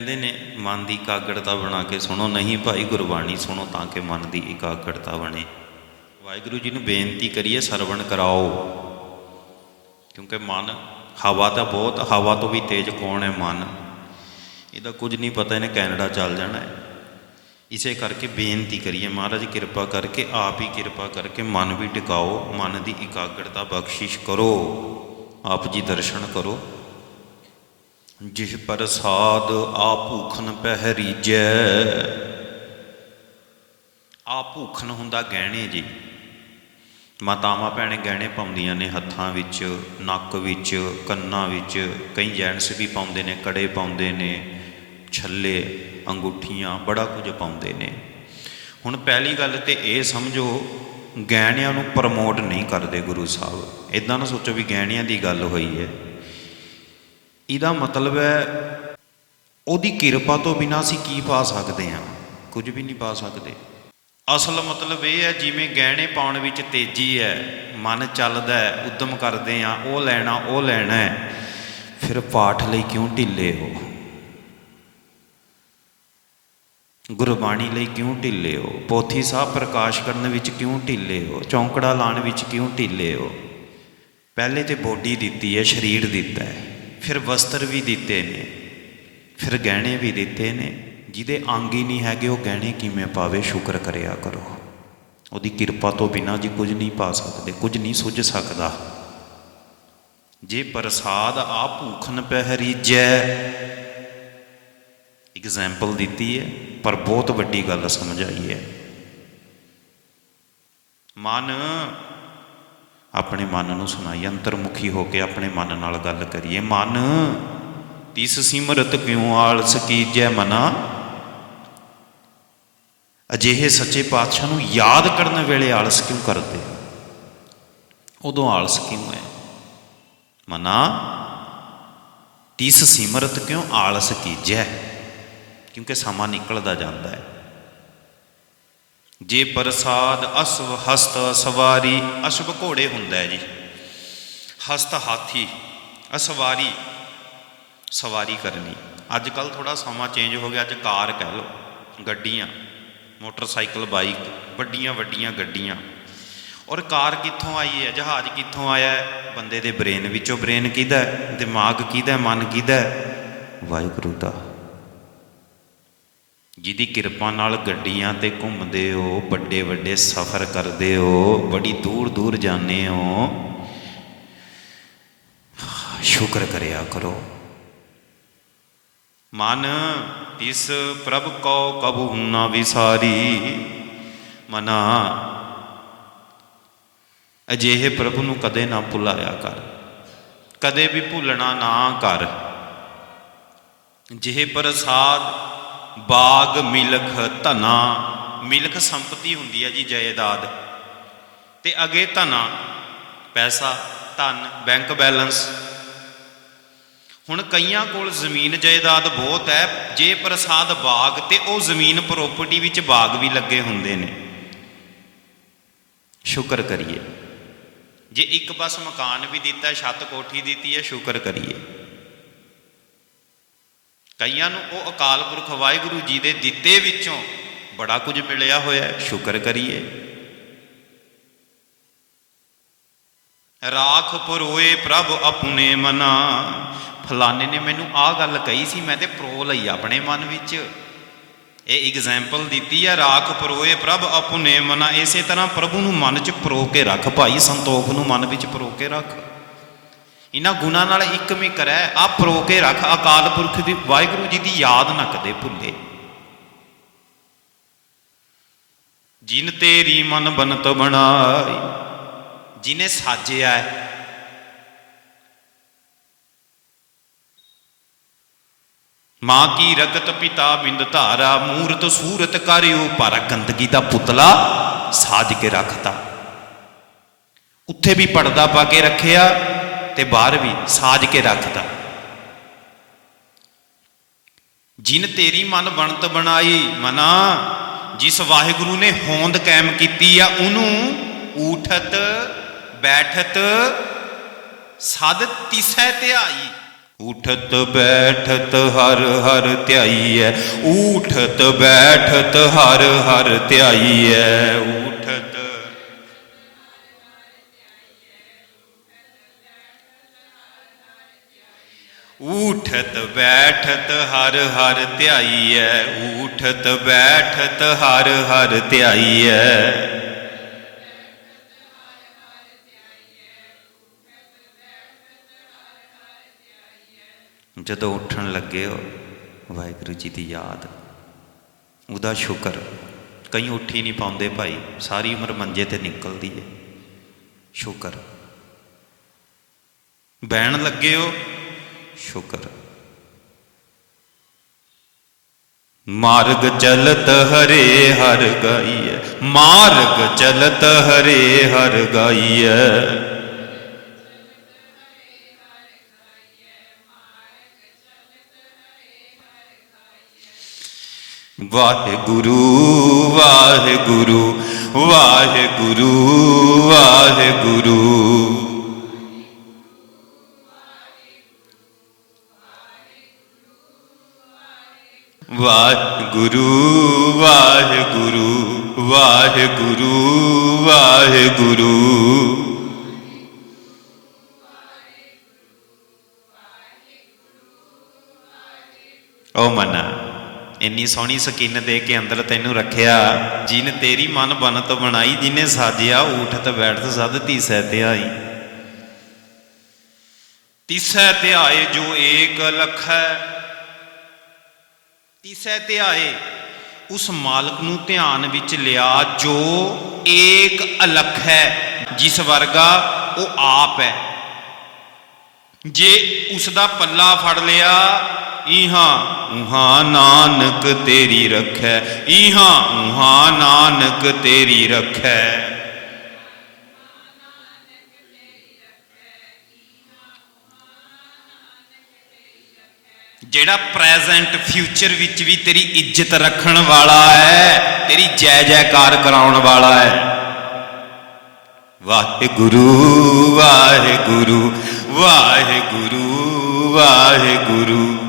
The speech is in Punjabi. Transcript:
ਕਹਿੰਦੇ ਨੇ, ਮਨ ਦੀ ਇਕਾਗਰਤਾ ਬਣਾ ਕੇ ਸੁਣੋ, ਨਹੀਂ ਭਾਈ ਗੁਰਬਾਣੀ ਸੁਣੋ ਤਾਂ ਕਿ ਮਨ ਦੀ ਇਕਾਗਰਤਾ ਬਣੇ। ਵਾਹਿਗੁਰੂ ਜੀ ਨੂੰ ਬੇਨਤੀ ਕਰੀਏ, ਸਰਵਣ ਕਰਾਓ। ਕਿਉਂਕਿ ਮਨ, ਹਵਾ ਤਾਂ ਬਹੁਤ, ਹਵਾ ਤੋਂ ਵੀ ਤੇਜ਼ ਕੌਣ ਹੈ ਮਨ? ਇਹਦਾ ਕੁਝ ਨਹੀਂ ਪਤਾ, ਇਹਨੇ ਕੈਨੇਡਾ ਚੱਲ ਜਾਣਾ ਹੈ। ਇਸੇ ਕਰਕੇ ਬੇਨਤੀ ਕਰੀਏ ਮਹਾਰਾਜ, ਕਿਰਪਾ ਕਰਕੇ, ਆਪ ਹੀ ਕਿਰਪਾ ਕਰਕੇ ਮਨ ਵੀ ਟਿਕਾਓ, ਮਨ ਦੀ ਇਕਾਗਰਤਾ ਬਖਸ਼ਿਸ਼ ਕਰੋ। ਆਪ ਜੀ ਦਰਸ਼ਨ ਕਰੋ। ਜਿਸ ਪ੍ਰਸਾਦ ਆ ਭੂਖਨ ਪਹਿ ਰੀਜੈ ਆ ਭੂਖਨ ਹੁੰਦਾ ਗਹਿਣੇ ਜੀ। ਮਾਤਾਵਾਂ ਭੈਣੇ ਗਹਿਣੇ ਪਾਉਂਦੀਆਂ ਨੇ ਹੱਥਾਂ ਵਿੱਚ, ਨੱਕ ਵਿੱਚ, ਕੰਨਾਂ ਵਿੱਚ। ਕਈ ਜੈਂਟਸ ਵੀ ਪਾਉਂਦੇ ਨੇ, ਕੜੇ ਪਾਉਂਦੇ ਨੇ, ਛੱਲੇ, ਅੰਗੂਠੀਆਂ, ਬੜਾ ਕੁਝ ਪਾਉਂਦੇ ਨੇ। ਹੁਣ ਪਹਿਲੀ ਗੱਲ ਤੇ ਇਹ ਸਮਝੋ, ਗਹਿਣਿਆਂ ਨੂੰ ਪ੍ਰਮੋਟ ਨਹੀਂ ਕਰਦੇ ਗੁਰੂ ਸਾਹਿਬ। ਇਦਾਂ ਨਾ ਸੋਚੋ ਵੀ ਗਹਿਣਿਆਂ ਦੀ ਗੱਲ ਹੋਈ ਹੈ। ਇਹਦਾ ਮਤਲਬ ਹੈ ਉਹਦੀ ਕਿਰਪਾ ਤੋਂ ਬਿਨਾਂ ਅਸੀਂ ਕੀ ਪਾ ਸਕਦੇ ਹਾਂ? ਕੁਝ ਵੀ ਨਹੀਂ ਪਾ ਸਕਦੇ। ਅਸਲ ਮਤਲਬ ਇਹ ਹੈ, ਜਿਵੇਂ ਗਹਿਣੇ ਪਾਉਣ ਵਿੱਚ ਤੇਜ਼ੀ ਹੈ, ਮਨ ਚੱਲਦਾ ਹੈ, ਉਦਮ ਕਰਦੇ ਆ ਉਹ ਲੈਣਾ ਉਹ ਲੈਣਾ ਹੈ, ਫਿਰ ਪਾਠ ਲਈ ਕਿਉਂ ਢਿੱਲੇ ਹੋ? ਗੁਰਬਾਣੀ ਲਈ ਕਿਉਂ ਢਿੱਲੇ ਹੋ? ਪੋਥੀ ਸਾਹਿਬ ਪ੍ਰਕਾਸ਼ ਕਰਨ ਵਿੱਚ ਕਿਉਂ ਢਿੱਲੇ ਹੋ? ਚੌਂਕੜਾ ਲਾਣ ਵਿੱਚ ਕਿਉਂ ਢਿੱਲੇ ਹੋ? ਪਹਿਲੇ ਤੇ ਬੋਡੀ ਦਿੱਤੀ ਹੈ, ਸਰੀਰ ਦਿੱਤਾ ਹੈ। ਫਿਰ ਵਸਤਰ ਵੀ ਦਿੱਤੇ ਨੇ, ਫਿਰ ਗਹਿਣੇ ਵੀ ਦਿੱਤੇ ਨੇ। ਜਿਹਦੇ ਅੰਗ ਹੀ ਨਹੀਂ ਹੈਗੇ, ਉਹ ਗਹਿਣੇ ਕਿਵੇਂ ਪਾਵੇ, ਸ਼ੁਕਰ ਕਰਿਆ ਕਰੋ। ਉਹਦੀ ਕਿਰਪਾ ਤੋਂ ਬਿਨਾਂ ਜੀ ਕੁਝ ਨਹੀਂ ਪਾ ਸਕਦੇ, ਕੁਝ ਨਹੀਂ ਸੁਝ ਸਕਦਾ। ਜੇ ਪ੍ਰਸਾਦ ਆ ਭੂਖਨ ਪਹਿਰੀ ਜੈ ਐਗਜ਼ਾਮਪਲ ਦਿੱਤੀ ਹੈ, ਪਰ ਬਹੁਤ ਵੱਡੀ ਗੱਲ ਸਮਝਾਈ ਹੈ। ਮਨ ਆਪਣੇ ਮਨ ਨੂੰ ਸੁਣਾਈ, ਅੰਤਰਮੁਖੀ ਹੋ ਕੇ ਆਪਣੇ ਮਨ ਨਾਲ ਗੱਲ ਕਰੀਏ। ਮਨ, ਤਿਸ ਸਿਮਰਤ ਕਿਉ ਆਲਸ ਕੀਜੈ ਮਨਾ? ਅਜਿਹੇ ਸੱਚੇ ਪਾਤਸ਼ਾਹ ਨੂੰ ਯਾਦ ਕਰਨ ਵੇਲੇ ਆਲਸ ਕਿਉਂ ਕਰਦੇ? ਉਦੋਂ ਆਲਸ ਕਿਉਂ ਹੈ? ਮਨਾ, ਤਿਸ ਸਿਮਰਤ ਕਿਉਂ ਆਲਸ ਕੀਜੈ? ਕਿਉਂਕਿ ਸਮਾਂ ਨਿਕਲਦਾ ਜਾਂਦਾ ਹੈ। ਜੇ ਪ੍ਰਸਾਦ ਅਸਵ ਹਸਤ ਸਵਾਰੀ ਅਸ਼ਵ ਘੋੜੇ ਹੁੰਦਾ ਹੈ ਜੀ। ਹਸਤ ਹਾਥੀ, ਅਸਵਾਰੀ, ਸਵਾਰੀ ਕਰਨੀ। ਅੱਜ ਕੱਲ ਥੋੜਾ ਸਮਾਂ ਚੇਂਜ ਹੋ ਗਿਆ, ਅੱਜ ਕਾਰ ਕਹਿ ਲਓ, ਗੱਡੀਆਂ, ਮੋਟਰਸਾਈਕਲ, ਬਾਈਕ, ਵੱਡੀਆਂ ਵੱਡੀਆਂ ਗੱਡੀਆਂ। ਔਰ ਕਾਰ ਕਿੱਥੋਂ ਆਈ ਹੈ, ਜਹਾਜ਼ ਕਿੱਥੋਂ ਆਇਆ ਹੈ? ਬੰਦੇ ਦੇ ਬ੍ਰੇਨ ਵਿੱਚੋਂ ਬ੍ਰੇਨ ਕਿਹਦਾ ਦਿਮਾਗ ਕਿਹਦਾ ਮਨ ਕਿਹਦਾ ਵਾਹਿਗੁਰੂ ਦਾ। ਜਿਹਦੀ ਕਿਰਪਾ ਨਾਲ ਗੱਡੀਆਂ ਤੇ ਘੁੰਮਦੇ ਹੋ, ਵੱਡੇ ਵੱਡੇ ਸਫ਼ਰ ਕਰਦੇ ਹੋ, ਬੜੀ ਦੂਰ ਦੂਰ ਜਾਂਦੇ ਹੋ। ਸ਼ੁਕਰ ਕਰਿਆ ਕਰੋ। ਮਨ ਇਸ ਪ੍ਰਭ ਕੋ ਕਬੂ ਨਾ ਵਿਸਾਰੀ। ਮਨਾ ਅਜਿਹੇ ਪ੍ਰਭ ਨੂੰ ਕਦੇ ਨਾ ਭੁਲਾਇਆ ਕਰ। ਕਦੇ ਵੀ ਭੁੱਲਣਾ ਨਾ ਕਰ। ਜਿਹੇ ਪ੍ਰਸਾਦ ਬਾਗ ਮਿਲਖ ਧਨਾ। ਮਿਲਖ ਸੰਪਤੀ ਹੁੰਦੀ ਹੈ ਜੀ ਜਾਇਦਾਦ। ਤੇ ਅਗੇ ਧਨਾ, ਪੈਸਾ, ਧਨ ਬੈਂਕ ਬੈਲੈਂਸ ਹੁਣ ਕਈਆਂ ਕੋਲ ਜ਼ਮੀਨ ਜਾਇਦਾਦ ਬਹੁਤ ਹੈ, ਜੇ ਪ੍ਰਸਾਦ ਬਾਗ ਤੇ ਉਹ ਜ਼ਮੀਨ ਪ੍ਰਾਪਰਟੀ ਵਿੱਚ ਬਾਗ ਵੀ ਲੱਗੇ ਹੁੰਦੇ ਨੇ। ਸ਼ੁਕਰ ਕਰੀਏ। ਜੇ ਇੱਕ ਬਸ ਮਕਾਨ ਵੀ ਦਿੱਤਾ, ਛੱਤ ਕੋਠੀ ਦਿੱਤੀ ਹੈ, ਸ਼ੁਕਰ ਕਰੀਏ। ਕਈਆਂ ਨੂੰ ਉਹ ਅਕਾਲ ਪੁਰਖ ਵਾਹਿਗੁਰੂ ਜੀ ਦੇ ਦਿੱਤੇ ਵਿੱਚੋਂ ਬੜਾ ਕੁਝ ਮਿਲਿਆ ਹੋਇਆ ਸ਼ੁਕਰ ਕਰੀਏ। ਰਾਖ ਪਰੋਏ ਪ੍ਰਭ ਆਪਣੇ ਮਨਾ। ਫਲਾਣੇ ਨੇ ਮੈਨੂੰ ਆਹ ਗੱਲ ਕਹੀ ਸੀ, ਮੈਂ ਤੇ ਪ੍ਰੋ ਲਈ ਆਪਣੇ ਮਨ ਵਿੱਚ। ਇਹ ਐਗਜ਼ਾਮਪਲ ਦਿੱਤੀ ਹੈ ਰਾਖ ਪਰੋਏ ਪ੍ਰਭ ਆਪਣੇ ਮਨਾ। ਇਸੇ ਤਰ੍ਹਾਂ ਪ੍ਰਭੂ ਨੂੰ ਮਨ 'ਚ ਪਰੋ ਕੇ ਰੱਖ, ਭਾਈ ਸੰਤੋਖ ਨੂੰ ਮਨ ਵਿੱਚ ਪਰੋ ਕੇ ਰੱਖ। ਇਹਨਾਂ ਗੁਣਾ ਨਾਲ ਇੱਕ ਮੀ ਕਰੈ ਆ ਪਰੋ ਕੇ ਰੱਖ ਅਕਾਲ ਪੁਰਖ ਦੀ, ਵਾਹਿਗੁਰੂ ਜੀ ਦੀ ਯਾਦ ਨਾ ਕਦੇ ਭੁੱਲੇ। ਜਿਨ ਤੇਰੀ ਮਨ ਬਨਤ ਬਣਾਈ, ਜਿਨੇ ਸਾਜਿਆ ਹੈ, ਮਾਂ ਕੀ ਰਗਤ ਪਿਤਾ ਬਿੰਦ ਧਾਰਾ, ਮੂਰਤ ਸੂਰਤ ਕਰਿਓ ਪਰ ਗੰਦਗੀ ਦਾ ਪੁਤਲਾ ਸਾਜ ਕੇ ਰੱਖਤਾ। ਉੱਥੇ ਵੀ ਪਰਦਾ ਪਾ ਕੇ ਰੱਖਿਆ ਤੇ ਬਾਹਰ ਵੀ ਸਾਜ ਕੇ ਰੱਖਤਾ ਜਿਨ ਤੇਰੀ ਮਨ ਬਣਤ ਬਣਾਈ ਮਨਾ, ਜਿਸ ਵਾਹਿਗੁਰੂ ਨੇ ਹੋਂਦ ਕਾਇਮ ਕੀਤੀ ਆ, ਉਹਨੂੰ ਊਠਤ, ਬੈਠਤ, ਸਦ ਤਿਸੈ ਧਿਆਈ। ਉਠਤ ਬੈਠਤ, ਹਰ ਹਰ ਧਿਆਈ ਧਿਆਈਐ ਉਠਤ ਬੈਠਤ, ਹਰ ਹਰ ਧਿਆਈ ਉਠਤ ਬੈਠਤ ਹਰ ਹਰ ਧਿਆਈਐ, ਊਠਤ ਬੈਠਤ ਹਰ ਹਰ ਧਿਆਈਐ। ਜਦੋਂ ਉੱਠਣ ਲੱਗੇ ਹੋ, ਵਾਹਿਗੁਰੂ ਜੀ ਦੀ ਯਾਦ, ਉਹਦਾ ਸ਼ੁਕਰ, ਕਈ ਉੱਠ ਹੀ ਨਹੀਂ ਪਾਉਂਦੇ ਭਾਈ, ਸਾਰੀ ਉਮਰ ਮੰਜੇ ਤੇ ਨਿਕਲਦੀ ਹੈ ਸ਼ੁਕਰ। ਬਹਿਣ ਲੱਗੇ ਹੋ, ਸ਼ੁਕਰ। ਮਾਰਗ ਚਲਤ ਹਰੇ ਹਰ ਗਾਈਐ ਮਾਰਗ ਚਲਤ ਹਰੇ ਹਰ ਗਾਈਐ। ਵਾਹਿਗੁਰੂ ਵਾਹਿਗੁਰੂ ਵਾਹਿਗੁਰੂ ਵਾਹਿਗੁਰੂ। ਵਾਹਿਗੁਰੂ ਵਾਹਿਗੁਰੂ ਵਾਹਿਗੁਰੂ ਵਾਹਿਗੁਰੂ। ਓ ਮਨਾ, ਇੰਨੀ ਸੋਹਣੀ ਸਕੀਨ ਦੇ ਕੇ ਅੰਦਰ ਤੈਨੂੰ ਰੱਖਿਆ, ਜਿਨ ਤੇਰੀ ਮਨ ਬਨਤ ਬਣਾਈ, ਜਿਨੇ ਸਾਜਿਆ, ਊਠਤ ਬੈਠਤ ਸਦ ਤੀਸੈ ਧਿਆਈ। ਤੀਸੈ ਆਏ ਜੋ ਏਕ ਲਖੈ ਤੀਸੈ ਧਿਆਏ ਉਸ ਮਾਲਕ ਨੂੰ ਧਿਆਨ ਵਿੱਚ ਲਿਆ ਜੋ ਏਕ ਅਲਖ ਹੈ, ਜਿਸ ਵਰਗਾ ਉਹ ਆਪ ਹੈ। ਜੇ ਉਸ ਦਾ ਪੱਲਾ ਫੜ ਲਿਆ ਇਹਾਂ ਉਹਾਂ ਨਾਨਕ ਤੇਰੀ ਰੱਖੈ ਇਹਾਂ ਉਹਾਂ ਨਾਨਕ ਤੇਰੀ ਰੱਖੈ। ਜਿਹੜਾ ਪ੍ਰੈਜ਼ੈਂਟ ਫਿਊਚਰ ਵਿੱਚ ਵੀ ਤੇਰੀ ਇੱਜ਼ਤ ਰੱਖਣ ਵਾਲਾ ਹੈ, ਤੇਰੀ ਜੈ ਜੈਕਾਰ ਕਰਾਉਣ ਵਾਲਾ ਹੈ। ਵਾਹਿਗੁਰੂ ਵਾਹਿਗੁਰੂ ਵਾਹਿਗੁਰੂ ਵਾਹਿਗੁਰੂ।